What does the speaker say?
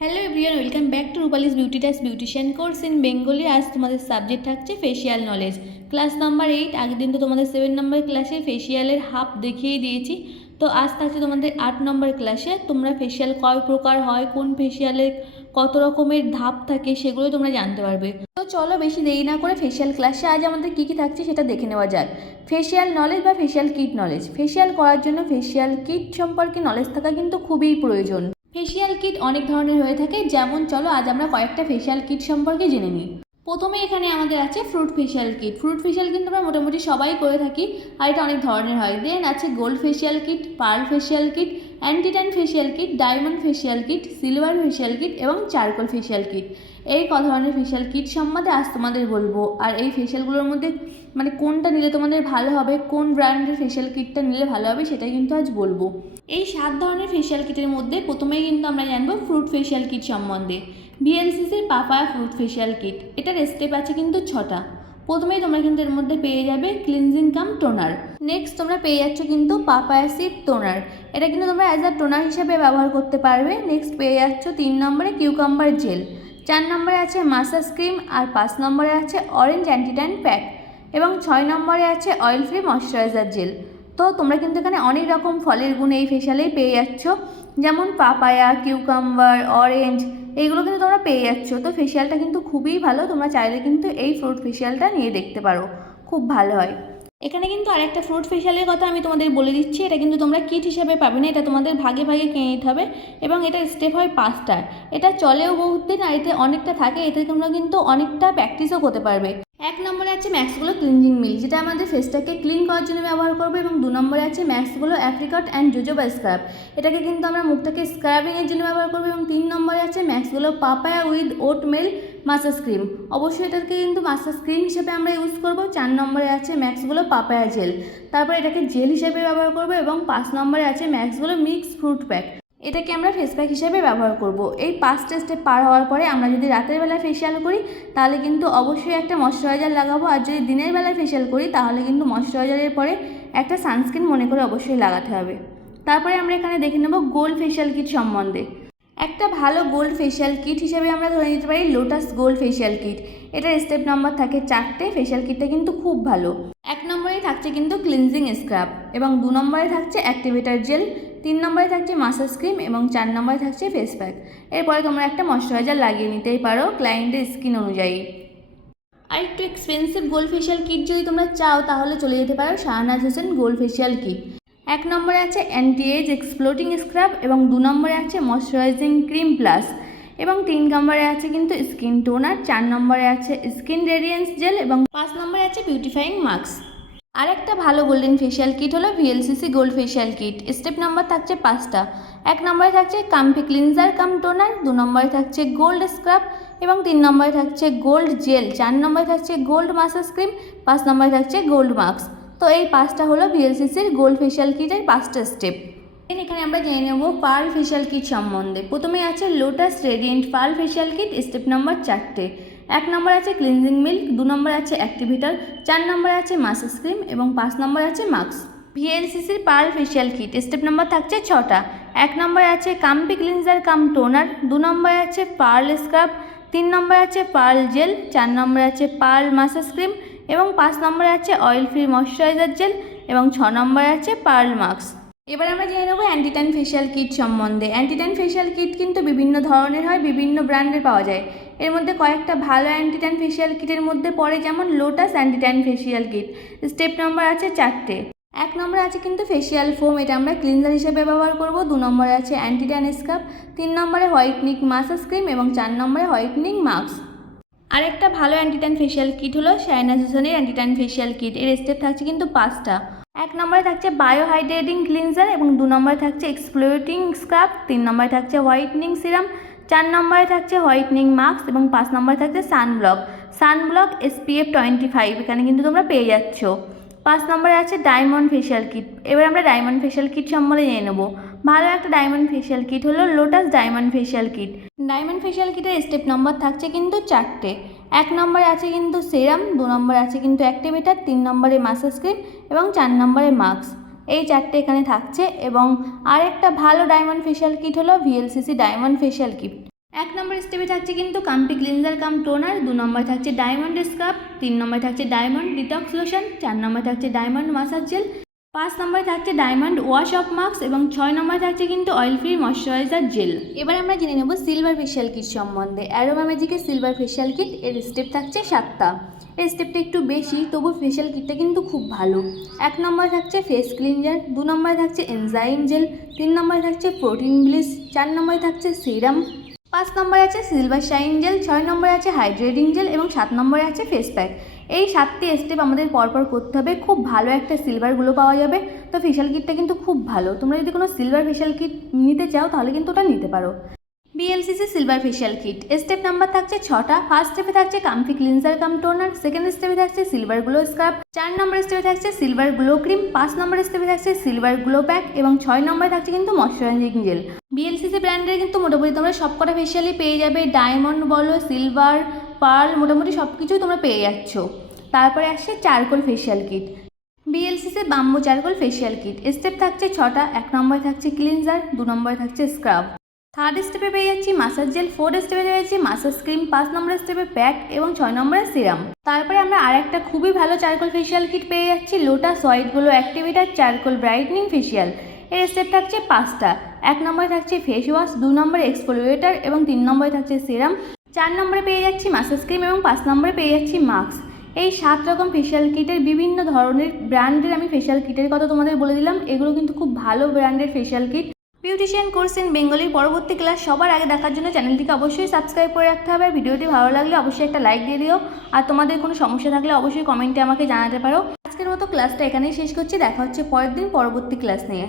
Hello everyone welcome back to Rupali's beauty টাস beautician course in Bengali আজ তোমাদের subject থাকছে facial knowledge class number eight আগের দিন তো তোমাদের সেভেন নম্বর ক্লাসে ফেসিয়ালের হাফ দেখিয়ে দিয়েছি। তো আজ থাকছে তোমাদের আট নম্বর ক্লাসে তোমরা ফেশিয়াল কয় প্রকার হয়, কোন ফেসিয়ালের কত রকমের ধাপ থাকে সেগুলো তোমরা জানতে পারবে। তো চলো বেশি দেরি না করে ফেশিয়াল ক্লাসে আজ আমাদের কী কী থাকছে সেটা দেখে নেওয়া যাক। ফেসিয়াল নলেজ বা ফেসিয়াল কিট নলেজ ফেসিয়াল করার জন্য ফেসিয়াল কিট সম্পর্কে নলেজ থাকা কিন্তু খুবই প্রয়োজন। ফেসিয়াল কিট অনেক ধরনের হয়ে থাকে, যেমন চলো আজ আমরা কয়েকটা ফেসিয়াল কিট সম্পর্কে জেনে নিই। প্রথমে এখানে আমাদের আছে fruit facial kit fruit facial কিন্তু আমরা মোটামুটি সবাই করে থাকি, আর এটা অনেক ধরনের হয়। দেন আছে gold facial kit pearl facial kit antitan facial kit diamond facial kit silver facial kit এবং চারকোল ফেশিয়াল কিট এই ক ধরনের ফেসিয়াল কিট সম্বন্ধে আজ তোমাদের বলব? আর এই ফেসিয়ালগুলোর মধ্যে মানে কোনটা নিলে তোমাদের ভালো হবে, কোন ব্র্যান্ডের ফেসিয়াল কিটটা নিলে ভালো হবে সেটাই কিন্তু আজ বলব। এই সাত ধরনের ফেসিয়াল কিটের মধ্যে প্রথমেই কিন্তু আমরা জানব ফ্রুট ফেসিয়াল কিট সম্বন্ধে। বিএলসিসির পাপায়া ফ্রুট ফেসিয়াল কিট এটার স্টেপ আছে কিন্তু ছটা। প্রথমেই তোমরা কিন্তু এর মধ্যে পেয়ে যাবে ক্লিনজিং কাম টোনার নেক্সট তোমরা পেয়ে যাচ্ছ কিন্তু পাপায়া সিপ টোনার এটা কিন্তু তোমরা অ্যাজ আ টোনার হিসাবে ব্যবহার করতে পারবে। নেক্সট পেয়ে যাচ্ছ তিন নম্বরে কিউকাম্বার জেল চার নম্বরে আছে মাসাজ ক্রিম আর পাঁচ নম্বরে আছে অরেঞ্জ অ্যান্টিটাইন প্যাক এবং ছয় নম্বরে আছে অয়েল ফ্রি ময়শ্চারাইজার জেল তো তোমরা কিন্তু এখানে অনেক রকম ফলের গুণ এই ফেশিয়ালেই পেয়ে যাচ্ছ। যেমন পাপায়া কিউকাম্বার অরেঞ্জ এইগুলো কিন্তু তোমরা পেয়ে যাচ্ছ। তো ফেশিয়ালটা কিন্তু খুবই ভালো, তোমরা চাইলে কিন্তু এই ফ্রুট ফেশিয়ালটা নিয়ে দেখতে পারো। খুব ভালো হয়। এখানে কিন্তু আরেকটা ফ্রুট ফেশিয়ালের কথা আমি তোমাদের বলে দিচ্ছি। এটা কিন্তু তোমরা কিট হিসাবে পাবে না, এটা তোমাদের ভাগে ভাগে কিনে নিতে হবে এবং এটা স্টেপ হয় পাঁচটার এটা চলেও বহুত দিন আর এতে অনেকটা থাকে, এতে তোমরা কিন্তু অনেকটা প্র্যাকটিসও করতে পারবে। এক নম্বরে আছে ম্যাক্সগুলো ক্লিনজিং মিল, যেটা আমাদের ফেসটাকে ক্লিন করার জন্য ব্যবহার করব, এবং দু নম্বরে আছে ম্যাক্সগুলো অ্যাপ্রিকট অ্যান্ড জোজোবা স্ক্রাব, এটাকে কিন্তু আমরা মুখটাকে স্ক্রাবিংয়ের জন্য ব্যবহার করব, এবং তিন নম্বরে আছে ম্যাক্সগুলো papaya with oatmeal massage cream, অবশ্যই এটাকে কিন্তু মাসাজ ক্রিম হিসেবে আমরা ইউজ করব, চার নম্বরে আছে ম্যাক্সগুলো পাপায়া জেল, তারপর এটাকে জেল হিসেবে ব্যবহার করব, এবং পাঁচ নম্বরে আছে ম্যাক্সগুলো মিক্স ফ্রুট প্যাক এটাকে আমরা ফেস প্যাক হিসেবে ব্যবহার করব। এই পাঁচটা স্টেপ পার হওয়ার পরে আমরা যদি রাতের বেলায় ফেশিয়াল করি, তাহলে কিন্তু অবশ্যই একটা ময়শ্চারাইজার লাগাবো। আর যদি দিনের বেলায় ফেশিয়াল করি, তাহলে কিন্তু ময়শ্চারাইজারের পরে একটা সানস্ক্রিন মনে করে অবশ্যই লাগাতে হবে। তারপরে আমরা এখানে দেখে নেব গোল্ড ফেশিয়াল কিট সম্বন্ধে। একটা ভালো গোল্ড ফেশিয়াল কিট হিসেবে আমরা ধরে নিতে পারি লোটাস গোল্ড ফেশিয়াল কিট এটার স্টেপ নাম্বার থাকে চারটে ফেশিয়াল কিটটা কিন্তু খুব ভালো। এক নম্বরে থাকছে কিন্তু ক্লিনজিং স্ক্রাব এবং দু নম্বরে থাকছে অ্যাক্টিভেটার জেল তিন নম্বরে থাকছে মাসাজ ক্রিম এবং চার নম্বরে থাকছে ফেস প্যাক এরপরে তোমরা একটা ময়শ্চারাইজার লাগিয়ে নিতেই পারো ক্লায়েন্টের স্কিন অনুযায়ী। আর একটু এক্সপেন্সিভ গোল্ড ফেশিয়াল কিট যদি তোমরা চাও তাহলে চলে যেতে পারো Shahnaz Husain gold facial kit এক নম্বরে আছে অ্যান্টি এজ এক্সপ্লোটিং স্ক্রাব এবং দু নম্বরে আছে ময়শ্চারাইজিং ক্রিম প্লাস এবং তিন নম্বরে আছে কিন্তু স্কিন টোনার চার নম্বরে আছে স্কিন রেডিয়েন্স জেল এবং পাঁচ নম্বরে আছে বিউটিফাইং মাস্ক আরেকটা ভালো গোল্ডেন ফেশিয়াল কিট হলো VLCC gold facial kit step number থাকছে পাঁচটা। এক নম্বরে থাকছে কাম্পি ক্লিনজার কাম টোনার দু নম্বরে থাকছে গোল্ড স্ক্রাব এবং তিন নম্বরে থাকছে গোল্ড জেল চার নম্বরে থাকছে গোল্ড মাসাজ ক্রিম পাঁচ নম্বরে থাকছে গোল্ড মাস্ক তো এই পাঁচটা হলো ভিএলসিসির গোল্ড ফেশিয়াল কিটের পাঁচটা স্টেপ। এখানে আমরা জেনে নেব পার্ল ফেশিয়াল কিট সম্বন্ধে। প্রথমে আছে Lotus radiant pearl facial kit, step number চারটে। এক নম্বর আছে ক্লিনজিং মিল্ক, দু নম্বর আছে অ্যাক্টিভিটার চার নম্বর আছে মাসাজ ক্রিম এবং পাঁচ নম্বর আছে mask. ভিএলসিসির pearl facial kit, step number থাকছে ছটা। এক নম্বর আছে কাম্পি ক্লিনজার, কাম টোনার, দু নম্বর আছে পার্ল স্ক্রাব, তিন নম্বর আছে পার্ল জেল, চার নম্বর আছে পার্ল মাসাজ ক্রিম এবং পাঁচ নম্বরে আছে অয়েল ফ্রি ময়শ্চারাইজার জেল এবং ছ নম্বরে আছে পার্ল মাস্ক এবার আমরা জেনে নেব অ্যান্টিট্যান ফেশিয়াল কিট সম্বন্ধে। অ্যান্টিট্যান ফেশিয়াল কিট কিন্তু বিভিন্ন ধরনের হয়, বিভিন্ন ব্র্যান্ডের পাওয়া যায়। এর মধ্যে কয়েকটা ভালো অ্যান্টিট্যান ফেশিয়াল কিটের মধ্যে পড়ে যেমন Lotus antitan facial kit step নম্বর আছে চারটে। এক নম্বরে আছে কিন্তু ফেশিয়াল ফোম এটা আমরা ক্লিনজার হিসেবে ব্যবহার করব। দু নম্বরে আছে অ্যান্টিট্যান স্কাব তিন নম্বরে হোয়াইটনিক মাসাজ ক্রিম এবং চার নম্বরে হোয়াইটনিং মাস্ক আরেকটা ভালো অ্যান্টিট্যান ফেশিয়াল কিট হলো শাইনাজেশনের অ্যান্টিট্যান ফেশিয়াল কিট এর স্টেপ থাকছে কিন্তু পাঁচটা। এক নম্বরে থাকছে বায়োহাইড্রেটিং ক্লিনজার এবং দু নম্বরে থাকছে এক্সপ্লোরেটিং স্ক্রাব তিন নম্বরে থাকছে হোয়াইটনিং সিরাম চার নম্বরে থাকছে হোয়াইটনিং মাস্ক এবং পাঁচ নম্বরে থাকছে sunblock sunblock SPF twenty five এখানে কিন্তু তোমরা পেয়ে যাচ্ছ। পাঁচ নম্বরে আছে ডায়মন্ড ফেশিয়াল কিট এবার আমরা ডায়মন্ড ফেশিয়াল কিট সম্বন্ধে জেনে নেব। ভালো একটা ডায়মন্ড ফেশিয়াল কিট হলো Lotus diamond facial kit diamond facial কিটের step নম্বর থাকছে কিন্তু চারটে। এক নম্বরে আছে কিন্তু সেরাম, দু নম্বরে আছে কিন্তু অ্যাক্টিভেটার, তিন নম্বরে মাসাজ ক্রিম এবং চার নম্বরে মাস্ক। এই চারটে এখানে থাকছে এবং আরেকটা ভালো ডায়মন্ড ফেশিয়াল কিট হলো ভিএলসিসি ডায়মন্ড ফেশিয়াল কিট। এক নম্বর স্টেপে থাকছে কিন্তু কাম্পি ক্লিনজার, কাম টোনার, দু নম্বরে থাকছে ডায়মন্ড স্ক্রাব তিন নম্বরে থাকছে ডায়মন্ড ডিটক্স লোশন, চার নম্বরে থাকছে ডায়মন্ড মাসাজ জেল পাঁচ নম্বরে থাকছে ডায়মন্ড, ওয়াশ অফ মাস্ক এবং ছয় নম্বরে থাকছে কিন্তু অয়েল ফ্রি ময়শ্চারাইজার জেল। এবার আমরা জেনে নেব সিলভার ফেশিয়াল কিট সম্বন্ধে। অ্যারোমা ম্যাজিকের সিলভার ফেশিয়াল কিট, এর স্টেপ থাকছে সাতটা। এর স্টেপটা একটু বেশি, তবু ফেশিয়াল কিটটা কিন্তু খুব ভালো। এক নম্বরে থাকছে ফেস ক্লিনজার দু নম্বরে থাকছে এনজাইম জেল তিন নম্বরে থাকছে প্রোটিন ব্লিচ চার নম্বরে থাকছে সিরাম পাঁচ নম্বরে আছে সিলভার শাইন জেল ছয় নম্বরে আছে হাইড্রেটিং জেল এবং সাত নম্বরে আছে ফেস প্যাক এই সাতটি স্টেপ আমাদের পরপর করতে হবে। খুব ভালো একটা সিলভারগুলো পাওয়া যাবে। তো ফেশিয়াল কিটটা কিন্তু খুব ভালো। তোমরা যদি কোনো সিলভার ফেশিয়াল কিট নিতে চাও, তাহলে কিন্তু ওটা নিতে পারো। VLCC silver facial kit step number থাকছে ছটা। ফার্স্ট স্টেপে থাকছে কামফি ক্লিনজার কাম টোনার সেকেন্ড স্টেপে থাকছে সিলভার গ্লো স্ক্রাব চার নম্বর স্টেপে থাকছে সিলভার গ্লো ক্রিম পাঁচ নম্বর স্টেপে থাকছে সিলভার গ্লো প্যাক এবং ছয় নম্বরে থাকছে কিন্তু ময়শ্চারাইজিং জেল বিএলসিসি ব্র্যান্ডের কিন্তু মোটামুটি তোমরা সবকটা ফেশিয়ালই পেয়ে যাবে। ডায়মন্ড বলো সিলভার পার্ল মোটামুটি সব কিছুই তোমরা পেয়ে যাচ্ছ। তারপরে আসছে charcoal facial kit VLCC bamboo charcoal facial kit step থাকছে ছটা। এক নম্বরে থাকছে ক্লিনজার দু নম্বরে থাকছে স্ক্রাব থার্ড স্টেপে পেয়ে যাচ্ছি মাসাজ জেল ফোর্থ স্টেপে পেয়ে যাচ্ছি মাসাজ ক্রিম পাঁচ নম্বরের স্টেপে প্যাক এবং ছয় নম্বরের সিরাম তারপরে আমরা আর একটা খুবই ভালো চারকোল ফেশিয়াল কিট পেয়ে যাচ্ছি Lotus white glow activator charcoal brightening facial এর স্টেপ থাকছে পাঁচটা। এক নম্বরে থাকছে ফেস ওয়াশ দু নম্বরে এক্সফোলিয়েটার এবং তিন নম্বরে থাকছে সিরাম চার নম্বরে পেয়ে যাচ্ছি মাসাজ ক্রিম এবং পাঁচ নম্বরে পেয়ে যাচ্ছি মাস্ক এই সাত রকম ফেশিয়াল কিটের বিভিন্ন ধরনের ব্র্যান্ডের আমি ফেশিয়াল কিটের কথা তোমাদের বলে দিলাম, এগুলো কিন্তু খুব ভালো ব্র্যান্ডের facial kit beautician course in বেঙ্গলির পরবর্তী ক্লাস সবার আগে দেখার জন্য চ্যানেলটিকে অবশ্যই সাবস্ক্রাইব করে রাখতে হবে। ভিডিওটি ভালো লাগলে অবশ্যই একটা লাইক দিয়ে দিও। আর তোমাদের কোনো সমস্যা থাকলে অবশ্যই কমেন্টে আমাকে জানাতে পারো। আজকের মতো ক্লাসটা এখানেই শেষ করছি। দেখা হচ্ছে পরের দিন পরবর্তী ক্লাস নিয়ে।